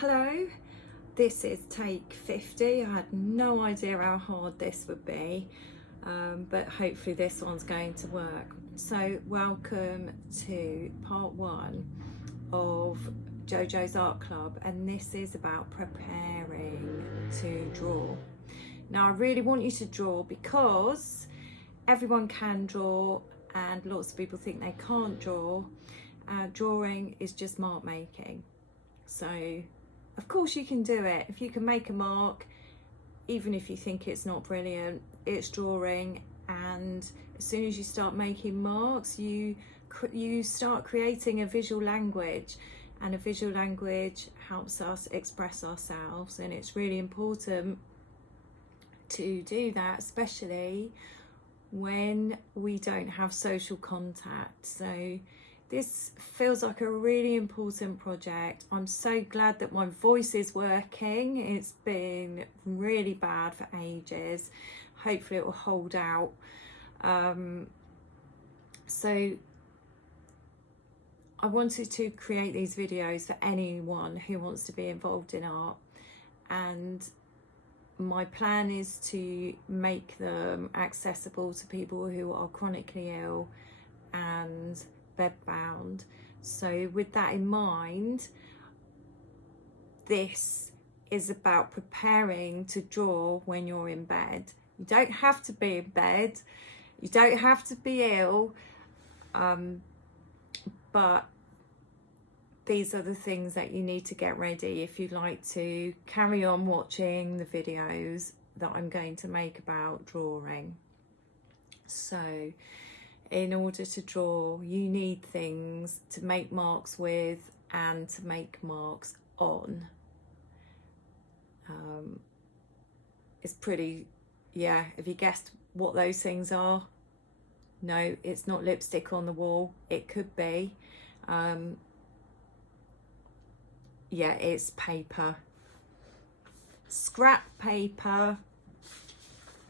Hello, this is take 50. I had no idea how hard this would be, but hopefully this one's going to work. So welcome to part 1 of Jojo's Art Club, and this is about preparing to draw. Now I really want you to draw because everyone can draw and lots of people think they can't draw. Drawing is just mark making, so of course you can do it. If you can make a mark, even if you think it's not brilliant, it's drawing, and as soon as you start making marks, you start creating a visual language, and a visual language helps us express ourselves, and it's really important to do that, especially when we don't have social contact. So this feels like a really important project. I'm so glad that my voice is working. It's been really bad for ages. Hopefully it will hold out. So I wanted to create these videos for anyone who wants to be involved in art, and my plan is to make them accessible to people who are chronically ill and bedbound. So with that in mind, this is about preparing to draw when you're in bed. You don't have to be in bed, you don't have to be ill, but these are the things that you need to get ready if you'd like to carry on watching the videos that I'm going to make about drawing. So in order to draw, you need things to make marks with and to make marks on. It's pretty, yeah, have you guessed what those things are? No, it's not lipstick on the wall. It could be. Yeah, it's paper. Scrap paper.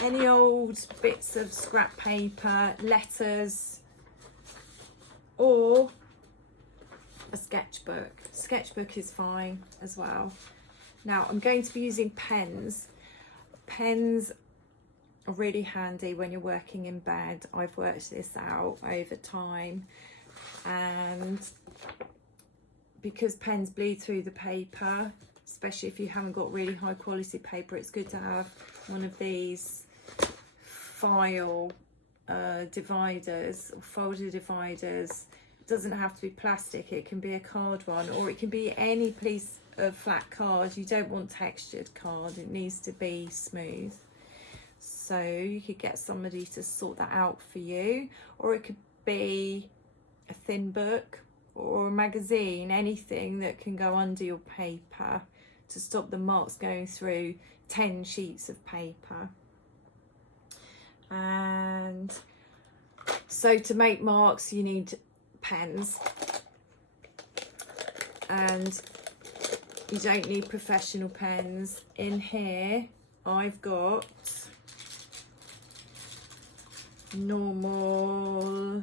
Any old bits of scrap paper, letters, or a sketchbook. Sketchbook is fine as well. Now I'm going to be using pens. Pens are really handy when you're working in bed. I've worked this out over time, and because pens bleed through the paper, especially if you haven't got really high quality paper, it's good to have one of these file dividers or folder dividers. It doesn't have to be plastic, it can be a card one, or it can be any piece of flat card. You don't want textured card, it needs to be smooth. So you could get somebody to sort that out for you, or it could be a thin book or a magazine, anything that can go under your paper to stop the marks going through 10 sheets of paper. And so to make marks you need pens, and you don't need professional pens. In here I've got normal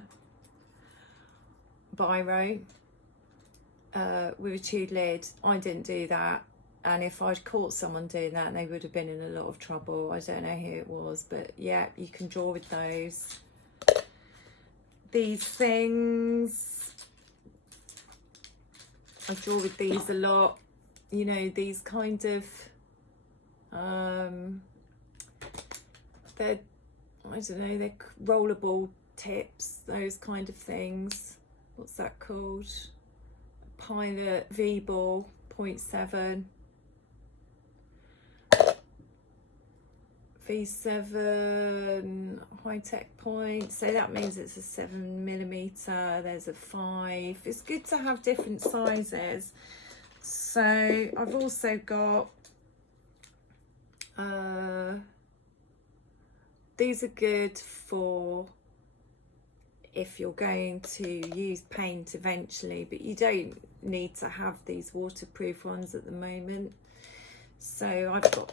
biro with a chewed lid. I didn't do that, and if I'd caught someone doing that, they would have been in a lot of trouble. I don't know who it was, but yeah, you can draw with those. These things, I draw with these a lot. You know, these kind of they're, I don't know, they're rollerball tips, those kind of things. What's that called? Pilot Vball 0.7. V7 HiTecpoint, so that means it's a 7mm. There's a 5. It's good to have different sizes. So I've also got these are good for if you're going to use paint eventually, but you don't need to have these waterproof ones at the moment. So I've got,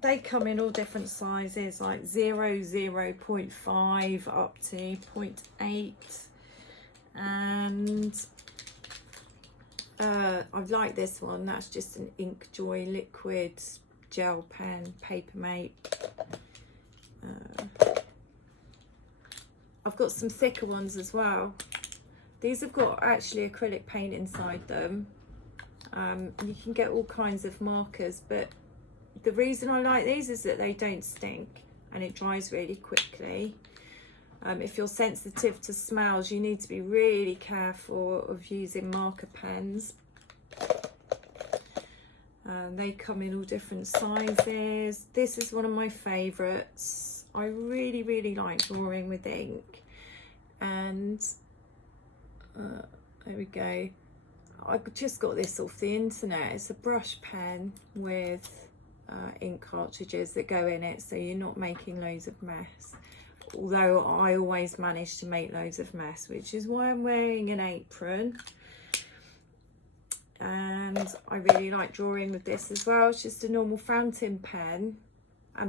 they come in all different sizes, like 0.5 up to 0.8, and I like this one. That's just an InkJoy liquid gel pen, Papermate. I've got some thicker ones as well. These have got actually acrylic paint inside them. You can get all kinds of markers, but the reason I like these is that they don't stink and it dries really quickly. If you're sensitive to smells, you need to be really careful of using marker pens. They come in all different sizes. This is one of my favourites. I really like drawing with ink, and there we go. I just got this off the internet. It's a brush pen with ink cartridges that go in it, so you're not making loads of mess. Although I always manage to make loads of mess, which is why I'm wearing an apron. And I really like drawing with this as well. It's just a normal fountain pen,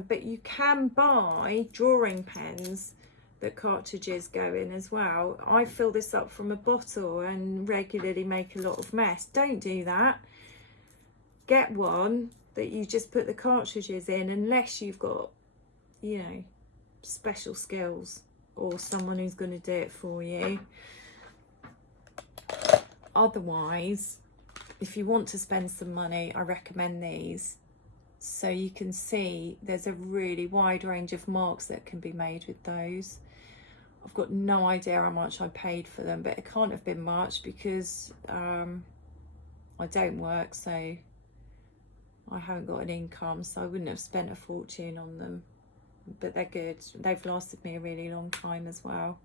but you can buy drawing pens that cartridges go in as well. I fill this up from a bottle and regularly make a lot of mess. Don't do that. Get one that you just put the cartridges in, unless you've got, you know, special skills or someone who's going to do it for you. Otherwise, if you want to spend some money, I recommend these. So you can see there's a really wide range of marks that can be made with those. I've got no idea how much I paid for them, but it can't have been much because I don't work, so I haven't got an income, so I wouldn't have spent a fortune on them. But they're good. They've lasted me a really long time as well.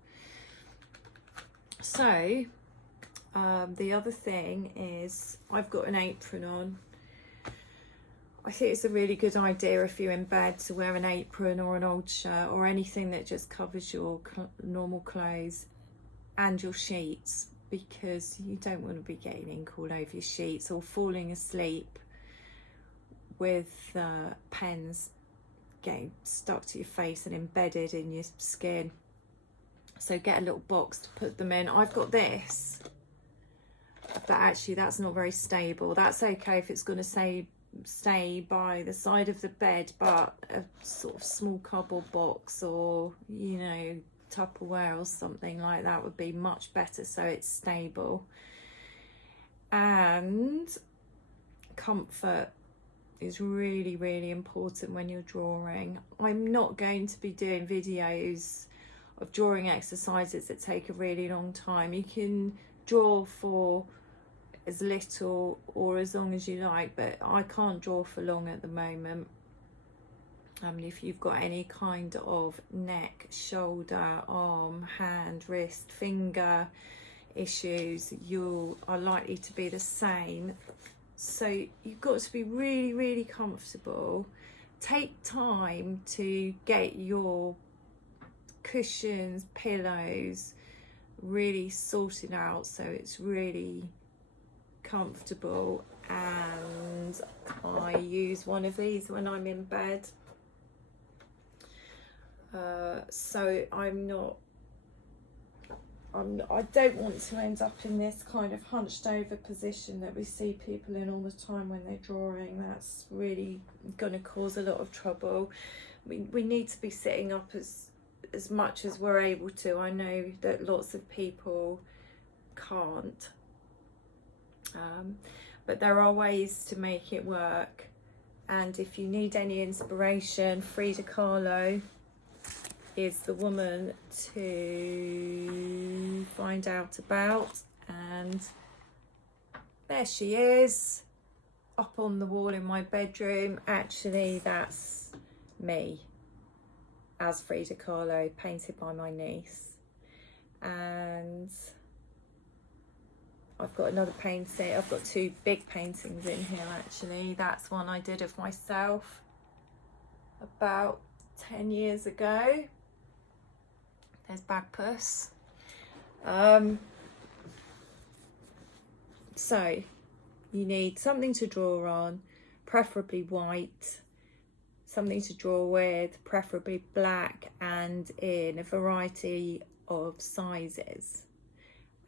So the other thing is I've got an apron on. I think it's a really good idea if you're in bed to wear an apron or an old shirt or anything that just covers your normal clothes and your sheets, because you don't want to be getting ink all over your sheets or falling asleep with pens getting stuck to your face and embedded in your skin. So get a little box to put them in. I've got this, but actually that's not very stable. That's okay if it's going to stay by the side of the bed, but a sort of small cardboard box or, you know, Tupperware or something like that would be much better, so it's stable. And comfort is really important when you're drawing. I'm not going to be doing videos of drawing exercises that take a really long time. You can draw for as little or as long as you like, but I can't draw for long at the moment. If you've got any kind of neck, shoulder, arm, hand, wrist, finger issues, you are likely to be the same. So you've got to be really comfortable. Take time to get your cushions, pillows really sorted out so it's really comfortable. And I use one of these when I'm in bed. So I don't want to end up in this kind of hunched over position that we see people in all the time when they're drawing. That's really going to cause a lot of trouble. We need to be sitting up as much as we're able to. I know that lots of people can't, but there are ways to make it work. And if you need any inspiration, Frida Kahlo is the woman to find out about. And there she is, up on the wall in my bedroom. Actually, that's me as Frida Kahlo, painted by my niece. And I've got another painting. I've got two big paintings in here actually. That's one I did of myself about 10 years ago. There's Bagpuss. So you need something to draw on, preferably white, something to draw with, preferably black, and in a variety of sizes.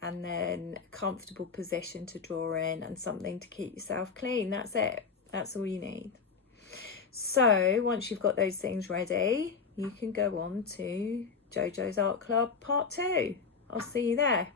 and then a comfortable position to draw in and something to keep yourself clean. That's it. That's all you need. So once you've got those things ready, you can go on to Jojo's Art Club Part 2. I'll see you there.